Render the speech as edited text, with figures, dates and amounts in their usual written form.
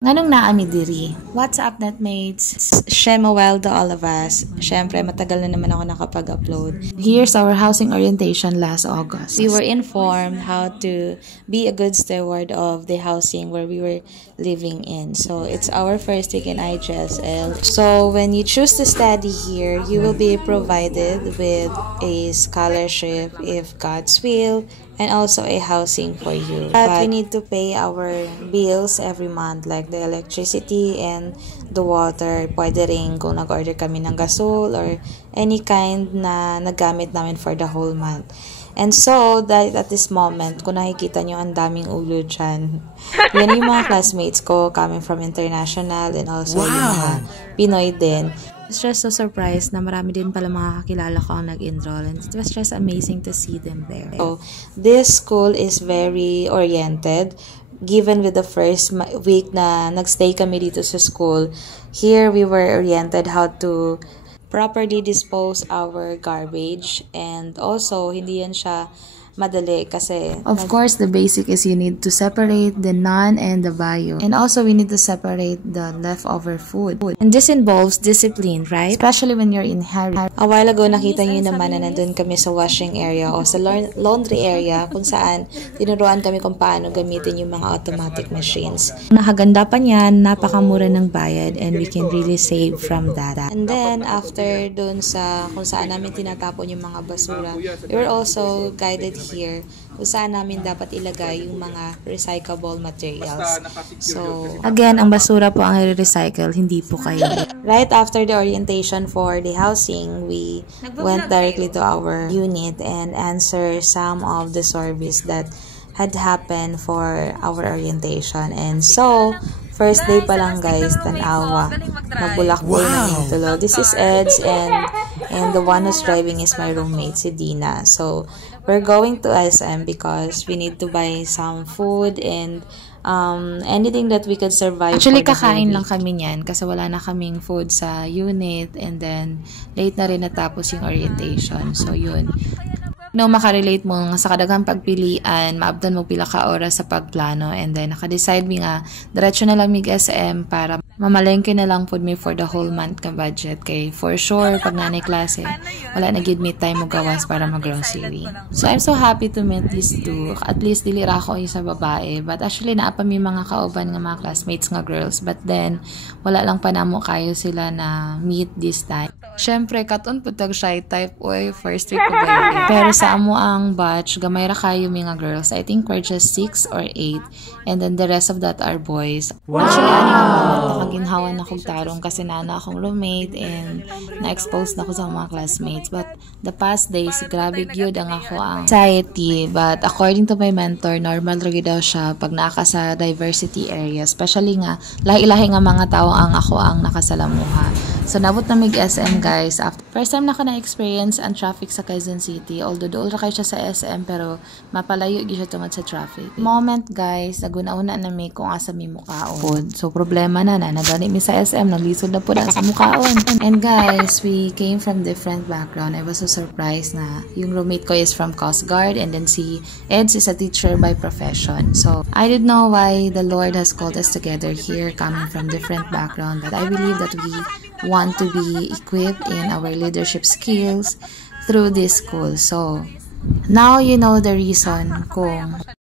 Nganong naami diri? What's up, netmates? Shema well to all of us. Syempre, matagal na naman ako nakapag-upload. Here's our housing orientation last August. We were informed how to be a good steward of the housing where we were living in. So, it's our first week in IGSL. So, when you choose to study here, you will be provided with a scholarship if God's will, and also a housing for you. But we need to pay our bills every month, like the electricity and the water. Pwede rin kung nag-order kami ng gasol or any kind na nagamit namin for the whole month. And so, that at this moment, kung nakikita nyo ang daming ulo dyan, yan yung mga classmates ko coming from international and also yung mga Pinoy din. I was just so surprised na marami din pala mga kakilala ko ang nag-enroll, and it was just amazing to see them there. So, this school is very oriented. Given with the first week na nagstay kami dito sa school, here we were oriented how to properly dispose our garbage, and also hindi yan siya madali kasi of course the basic is you need to separate the non and the bio, and also we need to separate the leftover food, and this involves discipline, right? Especially when you're in hurry. A while ago nakita niyo naman na nandun kami sa washing area o sa laundry area kung saan tinuruan kami kung paano gamitin yung mga automatic machines. Nakaganda pa niyan, napakamura ng bayad, and we can really save from that. And then after dun sa kung saan namin tinatapon yung mga basura, we were also guided here kung saan namin dapat ilagay yung mga recyclable materials. So, again, ang basura po ang i-recycle, hindi po kayo. Right after the orientation for the housing, we went directly to our unit and answered some of the surveys that had happened for our orientation. And so, first day pa lang guys, tanawa, nabulakboy na yung tulo. This is Eds, and the one who's driving is my roommate, si Dina. So, we're going to SM because we need to buy some food and anything that we could survive. Actually, kakain lang kami niyan kasi wala na kaming food sa unit, and then late na rin natapos yung orientation. So, yun. No, makarelate mo nga sa kadaghang pagpilian, maabdan mo pila ka oras sa pagplano, and then naka-decide mi nga diretso na lang mig SM para mamalengke na lang pud mi for the whole month ka budget, kay for sure pag nanay klase wala na gid me time mo gawas para mag-grocery. So I'm so happy to meet these two. At least dili ra ako isa babae, but actually naa pa mi mga kauban nga mga classmates nga girls, but then wala lang pa namo kayo sila na meet this time. Syempre katon pud tag shy type oy first week ko ba. Pero sa amo ang batch, gamay ra kayo mga girls. I think we're just 6 or 8. And then the rest of that are boys. Wow! Actually, nakaginhawan na kong tarong kasi nana akong roommate and na-expose na ko sa mga classmates. But the past days, grabe gyud ang ako ang anxiety. But according to my mentor, normal rin daw siya pag naka sa diversity area. Especially nga, lahi-lahi nga mga tao ang ako ang nakasalamuha. So, nabot na mig SM guys. First time na ko na-experience ang traffic sa Quezon City. Although doon ra kayo siya sa SM, pero mapalayo gyud siya tungod sa traffic. Moment guys, naguna-una na mi kung asa mi mukaon. So, problema na nagani mi sa SM, naglisod na po na sa mukaon. And guys, we came from different background. I was so surprised na yung roommate ko is from Coast Guard, and then si Eds is a teacher by profession. So, I didn't know why the Lord has called us together here, coming from different background, but I believe that we want to be equipped in our leadership skills through this school. So, now you know the reason kung